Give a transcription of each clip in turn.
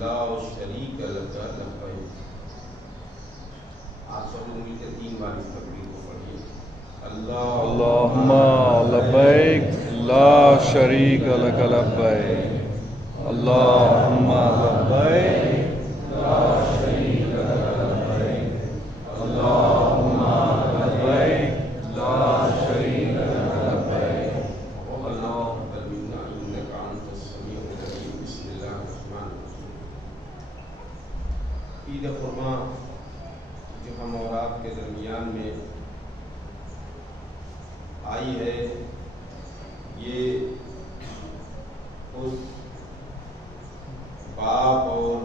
لا شریک لک لبیک. آپ سب لوگ مل کے 3 بار اس تکبیر کو پڑھیے. اللہم لبیک لا شریک لک لبیک. اللہم لبیک لا شریک لک لبیک. اللہم لبیک لا شریک لک لبیک. اللہم تقبل منا انک انت السمیع العلیم. بسم اللہ الرحمن الرحیم. عید قرباں جو ہم اور آپ کے درمیان میں آئی ہے، یہ اس باپ اور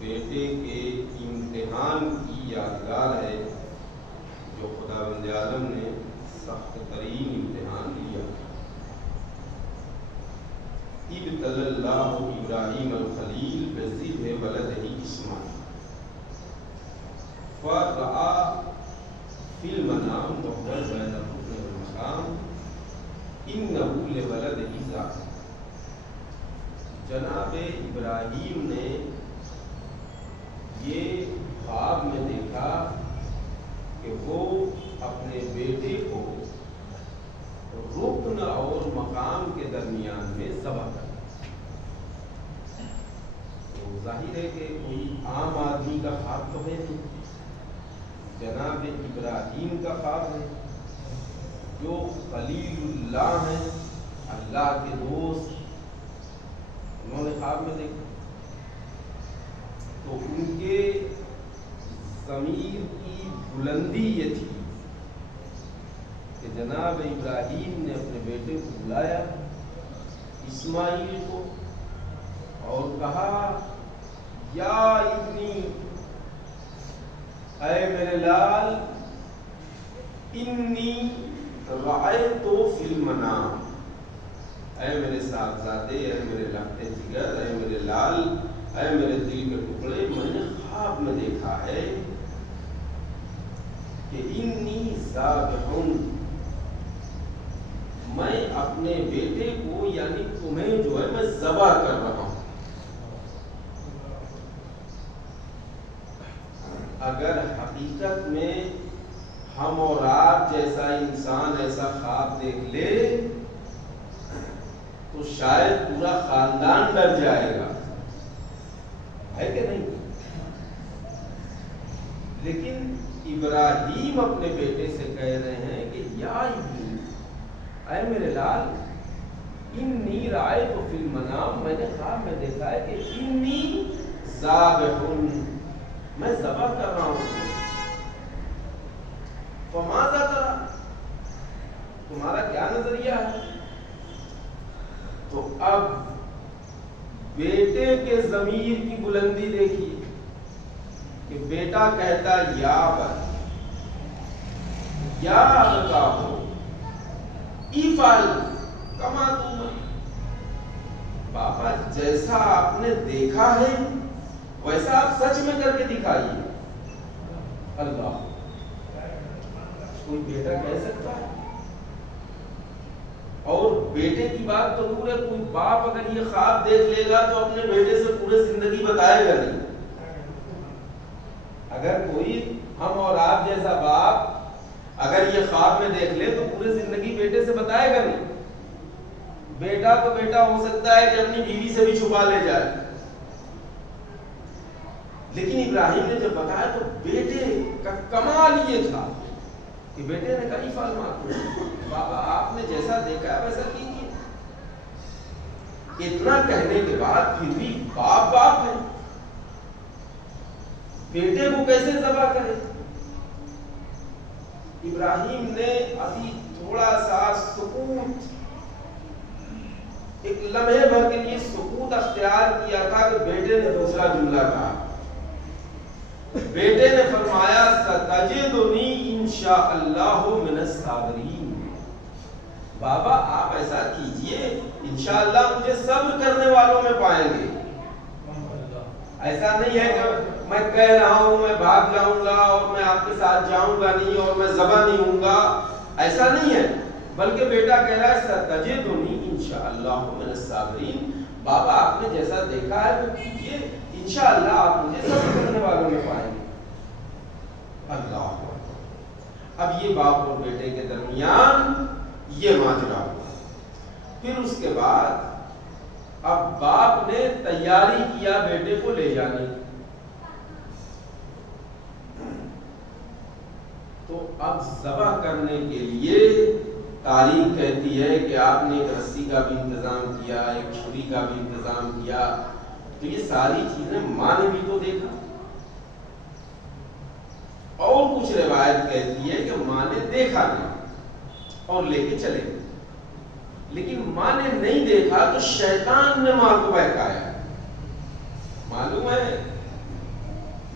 بیٹے کے امتحان کی یادگار ہے جو خداوند عالم نے سخت ترین امتحان لیا. ابتلی اللہ ابراہیم الخلیل بذبح ولدہ اسماعیل فرأى فی المنام وهو بین الرکن والمقام انہ لولدہ ذاکر. جناب ابراہیم نے یہ خواب میں دیکھا کہ وہ اپنے بیٹے کو رکن اور مقام کے درمیان میں ذبح کرتا. تو ظاہر ہے کہ کوئی عام آدمی کا خواب تو ہے نہیں، جناب ابراہیم کا خواب ہے جو خلیل اللہ ہیں، اللہ کے دوست. انہوں نے خواب میں دیکھا تو ان کے ضمیر کی بلندی یہ تھی کہ جناب ابراہیم نے اپنے بیٹے کو بلایا اسماعیل کو اور کہا یا ابنی، اے میرے لال، انی رأیت فی المنام، اے میرے صاحبزادے، اے میرے لخت جگر، اے میرے لال، اے میرے دل کے ٹکڑے، میں نے خواب میں دیکھا ہے کہ انی ذابح، میں اپنے بیٹے کو یعنی تمہیں جو ہے میں ذبح کر رہا ہوں. اگر حقیقت میں ہم اور آپ جیسا انسان ایسا خواب دیکھ لے تو شاید پورا خاندان ڈر جائے گا، ہے کہ نہیں؟ لیکن ابراہیم اپنے بیٹے سے کہہ رہے ہیں کہ یا ابنی، اے میرے لال، انی رأیت فی المنام، میں نے خواب میں دیکھا ہے کہ انی ذابح، میں ذبح کر رہا ہوں. فماذا ترى، تمہارا کیا نظریہ ہے؟ تو اب بیٹے کے ضمیر کی بلندی دیکھیے کہ بیٹا کہتا یا ابتاہ افعل کما تؤمر، بابا جیسا آپ نے دیکھا ہے ویسا آپ سچ میں کر کے دکھائیے. اللہ، کوئی بیٹا کہہ سکتا ہے؟ اور بیٹے کی بات تو دور ہے، کوئی باپ اگر یہ خواب دیکھ لے گا تو اپنے بیٹے سے پورے زندگی بتائے گا نہیں. اگر کوئی ہم اور آپ جیسا باپ اگر یہ خواب میں دیکھ لے تو پورے زندگی بیٹے سے بتائے گا نہیں. بیٹا تو بیٹا ہو سکتا ہے کہ اپنی بیوی سے بھی چھپا لے جائے، لیکن ابراہیم نے جب بتایا تو بیٹے کا کمال یہ تھا کہ بیٹے نے کہا افعل ما تؤمر، بابا آپ نے جیسا دیکھا ہے ویسا کیجیے. اتنا کہنے کے بعد پھر بھی باپ ہے، بیٹے کو کیسے ذبح کرے؟ ابراہیم نے ابھی تھوڑا سا سکوت، ایک لمحے بھر کے لیے سکوت اختیار کیا تھا کہ بیٹے نے دوسرا جملہ کہا. بیٹے نے فرمایا ستجدنی انشاءاللہ من الصابرین، بابا آپ ایسا کیجئے انشاءاللہ مجھے صبر کرنے والوں میں پائیں گے. ایسا نہیں ہے کہ میں کہہ رہا ہوں میں بھاگ جاؤں گا اور میں آپ کے ساتھ جاؤں گا نہیں اور میں ذبح نہیں ہوں گا، ایسا نہیں ہے. بلکہ بیٹا کہہ رہا ہے ستجدنی انشاءاللہ من الصابرین، بابا آپ نے ایسا دیکھا ہے تو کیجیے، انشاءاللہ آپ مجھے صبر کرنے والوں میں پائیں گے۔ اللہ، اب یہ باپ اور بیٹے کے درمیان یہ ماجرا ہوا۔ پھر اس کے بعد اب باپ نے تیاری کیا بیٹے کو لے جانے کی، تو اب ذبح کرنے کے لیے تاریخ کہتی ہے کہ آپ نے ایک رسی کا بھی انتظام کیا، ایک چھری کا بھی انتظام کیا، تو یہ ساری چیزیں ماں نے بھی تو دیکھا۔ اور کچھ روایت کہتی ہے کہ ماں نے دیکھا نہیں اور لے کے چلے گئے، لیکن ماں نے نہیں دیکھا تو شیطان نے ماں کو بہکایا۔ معلوم ہے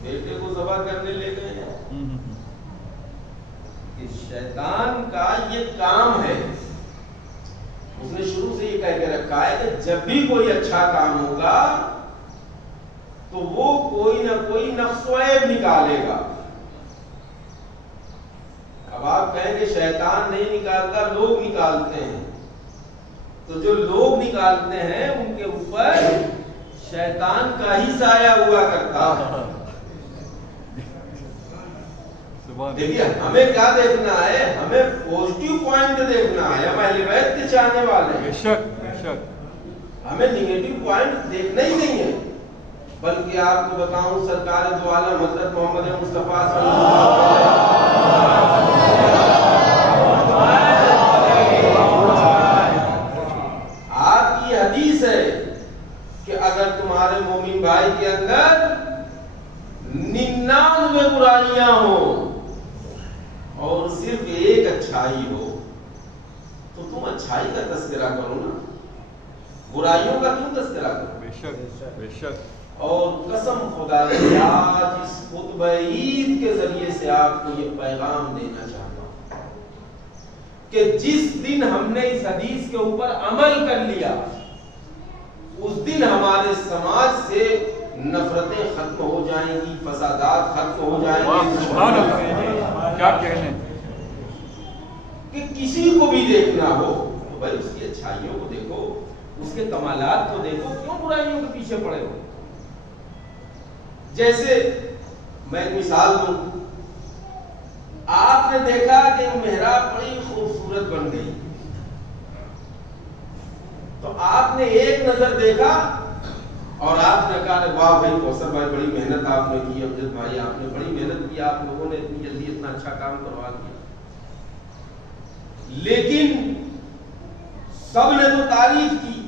بیٹے کو ذبح کرنے لے گئے ہیں، شیطان کا یہ کام ہے، اس نے شروع سے یہ کہہ کے رکھا ہے کہ جب بھی کوئی اچھا کام ہوگا تو وہ کوئی نہ کوئی نقص و عیب نکالے گا۔ اب آپ کہیں کہ شیطان نہیں نکالتا، لوگ نکالتے ہیں، تو جو لوگ نکالتے ہیں ان کے اوپر شیطان کا ہی سایہ ہوا کرتا ہے۔ دیکھیے ہمیں کیا دیکھنا ہے، ہمیں پوزیٹیو پوائنٹ دیکھنا ہے، ہم اہل بیت کے چاہنے والے ہیں، بے شک ہمیں نیگیٹو پوائنٹ دیکھنا ہی نہیں ہے، بلکہ آپ کو بتاؤں سرکار دو عالم حضرت محمد مصطفیٰ صلی اللہ علیہ وسلم، آپ کی حدیث ہے کہ اگر تمہارے مومن بھائی کے اندر 99 برائیاں ہوں اور صرف ایک اچھائی ہو تو تم اچھائی کا تذکرہ کرو نا، برائیوں کا کیوں تذکرہ کرو؟ بے شک۔ اور قسم خدا کی آج اس خطبہ عید کے ذریعے سے آپ کو یہ پیغام دینا چاہتا ہوں کہ جس دن ہم نے اس حدیث کے اوپر عمل کر لیا اس دن ہمارے سماج سے نفرتیں ختم ہو جائیں گی، فسادات ختم ہو جائیں گے۔ کیا کہنے کہ کسی کو بھی دیکھنا ہو تو بھائی اس کی اچھائیوں کو دیکھو، اس کے کمالات کو دیکھو، کیوں برائیوں کے پیچھے پڑے ہو؟ جیسے میں ایک مثال دوں، آپ نے دیکھا کہ محراب بڑی خوبصورت بن گئی، تو آپ نے ایک نظر دیکھا اور آپ نے کہا واہ بھائی کوثر بھائی بڑی محنت آپ نے کی، امجد بھائی آپ نے بڑی محنت کی، آپ لوگوں نے اتنی جلدی اتنا اچھا کام کروا دیا۔ لیکن سب نے تو تعریف کی،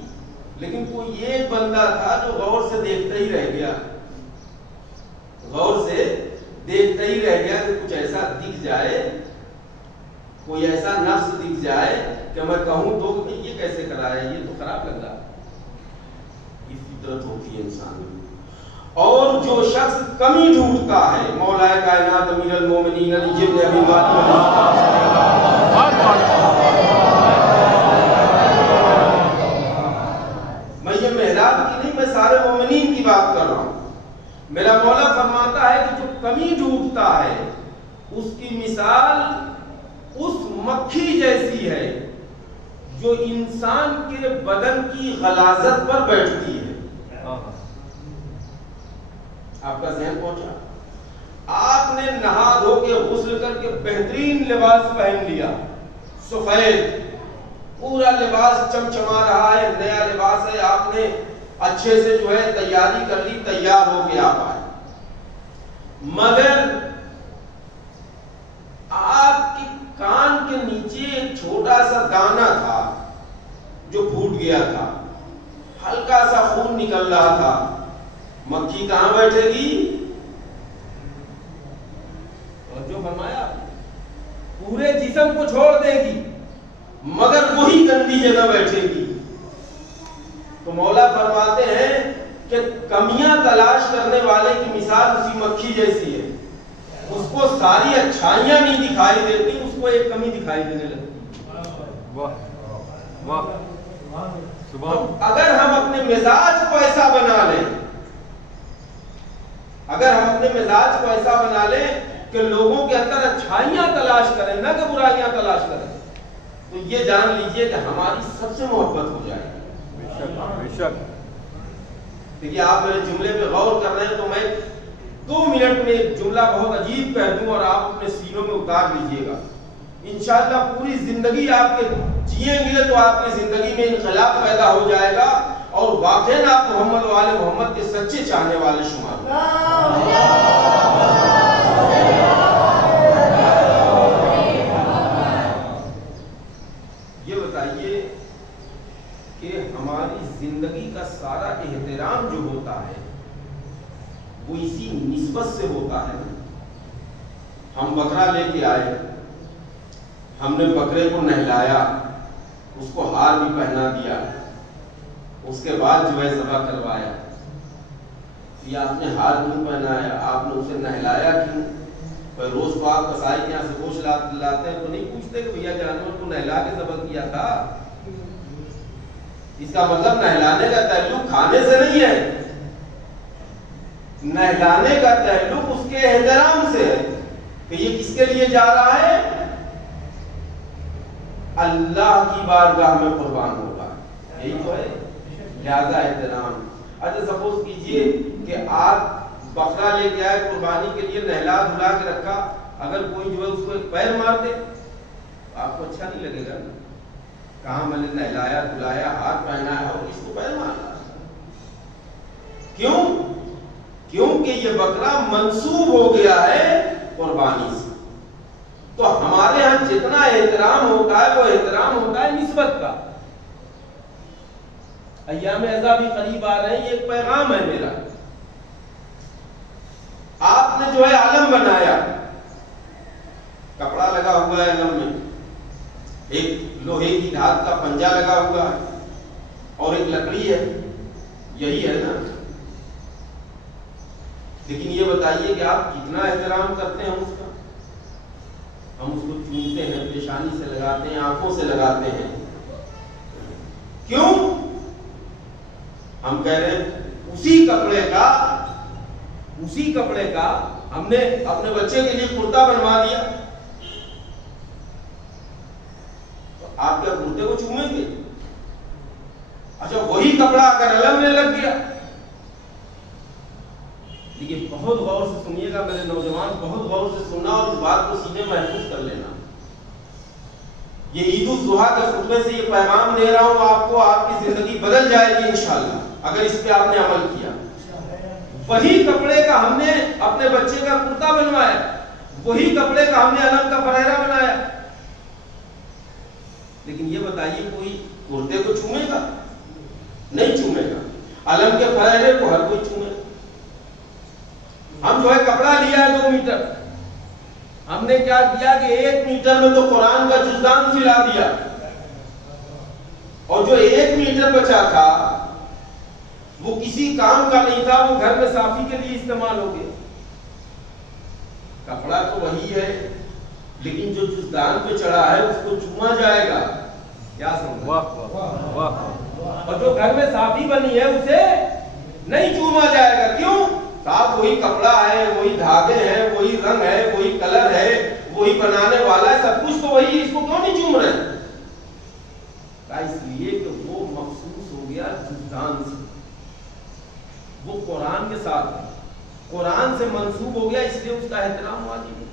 لیکن کوئی ایک بندہ تھا جو غور سے دیکھتا ہی رہ گیا، غور سے دیکھتا ہی رہ گیا کہ کچھ ایسا دکھ جائے، کوئی ایسا نفس دکھ جائے کہ میں کہوں تو کہ یہ کیسے کرا ہے، یہ تو خراب لگ رہا ہے۔ ہوتی ہے انسان میں، اور جو شخص کمی ڈھونڈتا ہے، مولا کائنات امیر المومنین علی بن ابی طالب، میں یہ محراب کی نہیں، میں سارے مومنین کی بات کر رہا ہوں، میرا مولا فرماتا ہے کہ جو کمی ڈھونڈتا ہے اس کی مثال اس مکھی جیسی ہے جو انسان کے بدن کی غلاظت پر بیٹھتی ہے۔ آپ کا ذہن پہنچا؟ آپ نے نہا دھو کے غسل کر کے بہترین لباس پہن لیا، سفید پورا لباس چمچما رہا ہے، نیا لباس ہے، آپ نے اچھے سے جو ہے تیاری کر لی، تیار ہو کے آپ آئے، مگر آپ کے کان کے نیچے ایک چھوٹا سا دانہ تھا جو پھوٹ گیا تھا، ہلکا سا خون نکل رہا تھا، مکھی کہاں بیٹھے گی؟ اور جو فرمایا پورے جسم کو چھوڑ دے گی مگر وہی گندی جگہ بیٹھے گی۔ تو مولا فرماتے ہیں کہ کمیاں تلاش کرنے والے کی مثال اسی مکھی جیسی ہے، اس کو ساری اچھائیاں نہیں دکھائی دیتی، اس کو ایک کمی دکھائی دینے لگتی۔ واہ واہ سبحان۔ اگر ہم اپنے مزاج کو ایسا بنا لیں، اگر ہم اپنے مزاج کو ایسا بنا لیں کہ لوگوں کے اندر اچھائیاں تلاش کریں نہ کہ برائیاں تلاش کریں، تو یہ جان لیجئے کہ ہماری سب سے محبت ہو جائے گی۔ بے شک دیکھیے آپ میرے جملے پہ غور کر رہے ہیں تو میں 2 منٹ میں جملہ بہت عجیب کہہ دوں اور آپ اپنے سینوں میں اتار لیجئے گا. انشاءاللہ پوری زندگی آپ کے جیئیں گے تو آپ کی زندگی میں انقلاب پیدا ہو جائے گا اور واقعی آپ محمد و آل محمد کے سچے چاہنے والے شمار. یہ بتائیے کہ ہماری زندگی کا سارا احترام جو ہوتا ہے وہ اسی نسبت سے ہوتا ہے. ہم بکرا لے کے آئے, ہم نے بکرے کو نہلایا, اس کو ہار بھی پہنا دیا, اس کے بعد جو ہے ذبح کروایا. یہ آپ نے ہار کیوں پہنایا, آپ نے اسے نہلایا کیوں؟ کوئی روز تو آپ کسائی کے یہاں سے گوشت لاتے ہیں تو نہیں پوچھتے کہ بھیا جانور کو نہلا کے ذبح کیا تھا. اس کا مطلب نہلانے کا تعلق کھانے سے نہیں ہے, نہلانے کا تعلق اس کے احترام سے ہے کہ یہ کس کے لیے جا رہا ہے, اللہ کی بارگاہ میں قربان ہوگا. یہی تو ہے لہذا احترام. اچھا سپوز کیجئے کہ آپ بکرا لے کے آئے قربانی کے لیے, نہلا دھلا کے رکھا, اگر کوئی جو ہے اس کو ایک پیر مار دے آپ کو اچھا نہیں لگے گا. کہاں میں نے نہلایا دھلایا ہاتھ پہنایا اور اس کو پیر مارا. کیوں؟ کیونکہ یہ بکرا منسوب ہو گیا ہے قربانی سے. تو ہمارے ہاں جتنا احترام ہوتا ہے وہ احترام ہوتا ہے نسبت کا. ایام عزا بھی قریب آ رہے ہیں, یہ ایک پیغام ہے میرا. آپ نے جو ہے علم بنایا, کپڑا لگا ہوا ہے علم میں, ایک لوہے کی دھات کا پنجہ لگا ہوا ہے اور ایک لکڑی ہے, یہی ہے نا. لیکن یہ بتائیے کہ آپ کتنا احترام کرتے ہیں اس کا. ہم اس کو چومتے ہیں, پیشانی سے لگاتے ہیں, آنکھوں سے لگاتے ہیں. کیوں؟ ہم کہہ رہے ہیں اسی کپڑے کا ہم نے اپنے بچے کے لیے کرتا بنوا دیا, تو آپ کیا کرتے کو چومیں گے؟ اچھا وہی کپڑا اگر علم میں لگ گیا. لیکن بہت غور سے سنیے گا میرے نوجوان, بہت غور سے سننا اور اس بات کو سینے محفوظ کر لینا. یہ عید الضحیٰ کے خطبے سے یہ پیغام دے رہا ہوں آپ کو, آپ کی زندگی بدل جائے گی انشاءاللہ اگر اس پہ آپ نے عمل کیا. وہی کپڑے کا ہم نے اپنے بچے کا کرتا بنوایا, وہی کپڑے کا ہم نے علم کا فرہرا بنایا. لیکن یہ بتائیے کوئی کرتے کو چومے گا؟ نہیں چومے گا. علم کے فرہرے کو ہر کوئی چومے گا. ہم جو ہے کپڑا لیا ہے 2 میٹر, ہم نے کیا کیا کہ 1 میٹر میں تو قرآن کا جزدان سلا دیا, اور جو 1 میٹر بچا تھا وہ کسی کام کا نہیں تھا, وہ گھر میں صافی کے لیے استعمال ہو گیا. کپڑا تو وہی ہے لیکن جو جزدان پہ چڑھا ہے اس کو چوما جائے گا. کیا سمجھا؟ اور جو گھر میں صافی بنی ہے اسے نہیں چوما جائے گا. کیوں؟ صاف وہی کپڑا ہے, وہی دھاگے ہیں, وہی رنگ ہے, وہی کلر ہے, وہی بنانے والا ہے, سب کچھ تو وہی, اس کو کیوں نہیں چوم رہے؟ اس لیے کہ وہ مخصوص ہو گیا جزدان سے, وہ قرآن کے ساتھ ہے, قرآن سے منسوب ہو گیا, اس لیے اس کا احترام واجب ہے.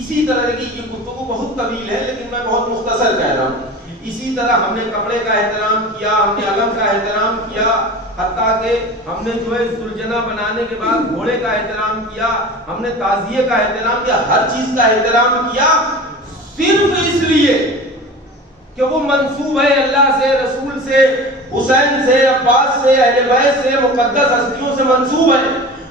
اسی طرح کی یہ گفتگو بہت طویل ہے لیکن میں بہت مختصر کہہ رہا ہوں. اسی طرح ہم نے کپڑے کا احترام کیا, ہم نے علم کا احترام کیا, حتیٰ کہ ہم نے جو ہے سلجنا بنانے کے بعد گھوڑے کا احترام کیا, ہم نے تعزیے کا احترام کیا, ہر چیز کا احترام کیا صرف اس لیے کہ وہ منسوب ہے اللہ سے, رسول سے, حسین سے, عباس سے, اہل بیت سے, مقدس ہستیوں سے منسوب ہے.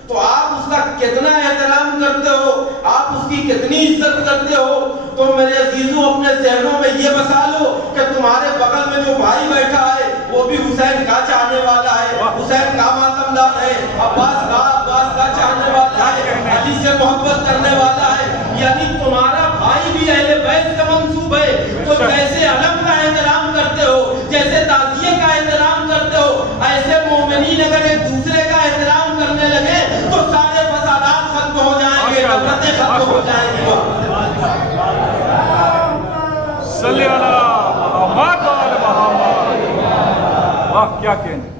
تو آپ اس کا کتنا احترام کرتے ہو, آپ اس کی کتنی عزت کرتے ہو. تو میرے عزیزوں اپنے ذہنوں میں یہ بسا لو کہ تمہارے بغل میں جو بھائی بیٹھا ہے وہ بھی حسین کا چاہنے والا ہے, حسین کا ماتمدار ہے, عباس کا چاہنے والا ہے, علی سے محبت کرنے والا ہے. یعنی تمہارا بھائی بھی اہل بیت کا منسوب ہے. تو جیسے علم کا احترام کرتے ہو, جیسے تعزیے کا احترام کرتے ہو, ایسے مومنین اگر ایک دوسرے کا احترام کرنے لگے تو سارے فسادات ختم ہو جائیں گے, نفرتیں ختم ہو جائیں گی. صلی اللہ محمد و آل محمد. واہ کیا کہنے.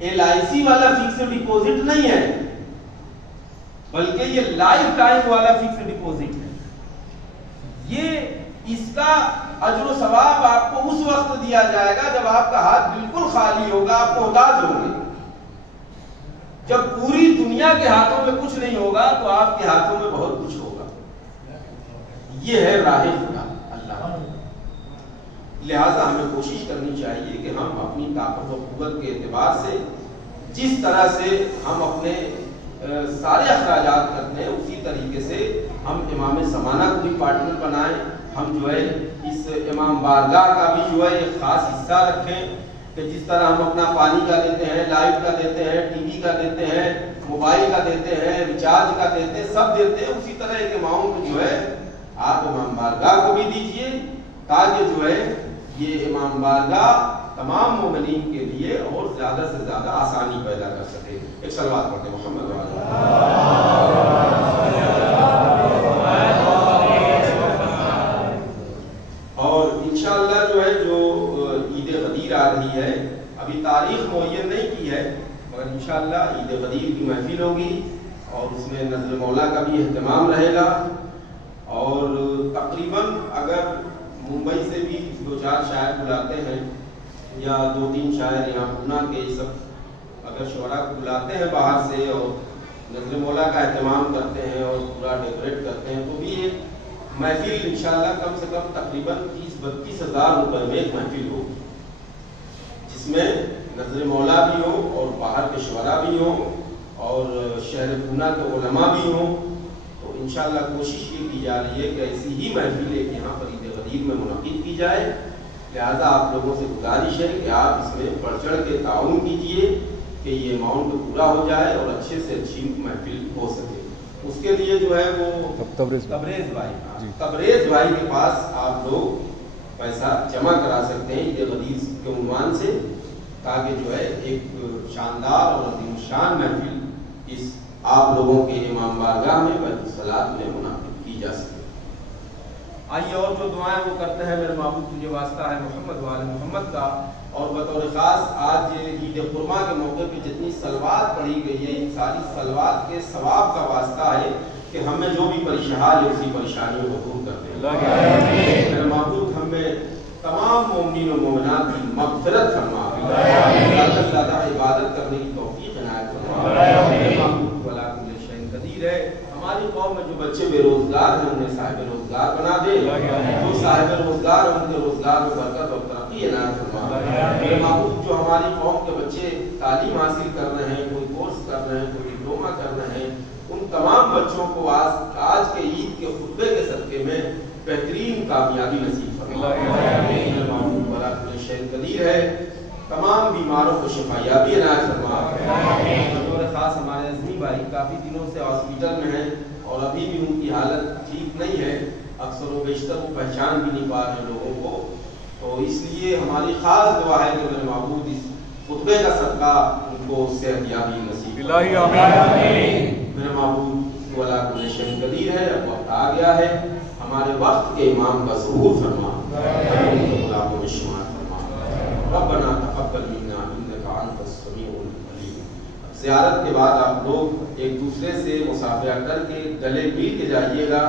LIC والا فکسڈ ڈپوزٹ نہیں ہے، بلکہ یہ لائف ٹائم والا فکسڈ ڈپوزٹ ہے۔ یہ اس کا اجر و ثواب آپ کو اس وقت دیا جائے گا جب آپ کا ہاتھ بالکل خالی ہوگا، آپ محتاج ہوں گے۔ جب پوری دنیا کے ہاتھوں میں کچھ نہیں ہوگا تو آپ کے ہاتھوں میں بہت کچھ ہوگا۔ یہ ہے راہ خدا اللہ۔ لہذا ہمیں کوشش کرنی چاہیے کہ ہم اپنی طاقت و قوت کے اعتبار سے جس طرح سے ہم اپنے سارے اخراجات کرتے ہیں اسی طریقے سے ہم امام زمانہ کو بھی پارٹنر بنائیں۔ ہم جو ہے اس امام بارگاہ کا بھی جو ہے ایک خاص حصہ رکھیں کہ جس طرح ہم اپنا پانی کا دیتے ہیں، لائٹ کا دیتے ہیں، ٹی وی کا دیتے ہیں، موبائل کا دیتے ہیں، ریچارج کا دیتے ہیں، سب دیتے ہیں، اسی طرح ایک اماؤنٹ جو ہے آپ امام بارگاہ کو بھی دیجئے تاکہ جو ہے یہ امام بارگاہ تمام مومنین کے لیے اور زیادہ سے زیادہ آسانی پیدا کر سکے۔ ایک صلوات پڑھتے ہیں محمد اور انشاءاللہ جو ہے جو عید غدیر آ رہی ہے، ابھی تاریخ معین نہیں کی ہے مگر انشاءاللہ عید غدیر کی محفل ہوگی اور اس میں نذر مولا کا بھی اہتمام رہے گا، اور تقریباً اگر ممبئی سے بھی 2-4 شاعر بلاتے ہیں یا 2-3 شاعر یہاں پونا کے سب اگر شعراء کو بلاتے ہیں باہر سے اور نذر مولا کا اہتمام کرتے ہیں اور پورا ڈیکوریٹ کرتے ہیں تو بھی ایک محفل انشاءاللہ کم سے کم تقریباً 30-32 ہزار روپے میں ایک محفل ہوگی، جس میں نذر مولا بھی ہو اور باہر کے شعراء بھی ہوں اور شہر پونا کے علماء بھی ہوں۔ تو انشاءاللہ کوشش یہ کی جا رہی ہے کہ ایسی ہی محفل ایک یہاں پر عید غدیر میں منعقد کی جائے۔ لہذا آپ لوگوں سے گزارش ہے کہ آپ اس میں بڑھ چڑھ کے تعاون کیجئے کہ یہ اماؤنٹ پورا ہو جائے اور اچھے سے اچھی محفل ہو سکے۔ اس کے لیے جو ہے وہ تبریز بھائی کے پاس آپ لوگ پیسہ جمع کرا سکتے ہیں عید غدیر کے عنوان سے، تاکہ جو ہے ایک شاندار اور عظیم شان محفل اس آپ لوگوں کے امام بارگاہ میں بیت الصلاۃ میں منعقد کی جا سکے۔ آئیے اور جو دعائیں وہ کرتے ہیں میرے معبود تجھے واسطہ ہے محمد وآل محمد کا، اور بطور خاص آج عید قرباں کے موقع پہ جتنی صلوات پڑھی گئی ہے ان ساری صلوات کے ثواب کا واسطہ ہے کہ ہمیں جو بھی پریشان ہے اسی پریشانیوں کو دور کر دے۔ میرے معبود ہمیں تمام مومنین و مومنات کی مغفرت فرما، زیادہ سے زیادہ عبادت کرنے کی توفیق عنایت فرما۔ میرے معبود ولا کل شیء قدیر ہے، ہماری قوم میں جو بچے بے روزگار ہیں انہیں صاحب روزگار بنا دے، جو صاحب روزگار ہیں ان کے روزگار میں برکت اور ترقی عنایت فرما۔ میرے معبود جو ہماری قوم کے بچے تعلیم حاصل کر رہے ہیں، کوئی کورس کر رہے ہیں، کوئی ڈپلوما کر رہے ہیں، ان تمام بچوں کو آج کے عید کے خطبے کے صدقے میں بہترین کامیابی نصیب فرما۔ میرے معبود ولا کل شیء قدیر ہے، تمام بیماروں کو شفایابی عنایت فرما۔ بطور خاص ہمارے عزمی بھائی کافی دنوں سے ہاسپٹل میں ہیں اور ابھی بھی ان کی حالت ٹھیک نہیں ہے، اکثر و بیشتر وہ پہچان بھی نہیں پا رہے لوگوں کو، تو اس لیے ہماری خاص دعا ہے کہ میرے معبود اس خطبے کا صدقہ ان کو صحت یابی نصیب فرمائے۔ میرے معبود ولا کل شیء قدیر ہے، اب وقت آ گیا ہے، ہمارے وقت کے امام کا ظہور فرما، غلاموں میں شمار فرما۔ ربنا تقبل منا انک انت السمیع العلیم۔ زیارت کے بعد آپ لوگ ایک دوسرے سے مصافحہ کر کے گلے مل کے جائیے گا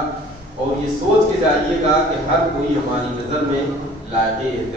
اور یہ سوچ کے جائیے گا کہ ہر کوئی ہماری نظر میں لائق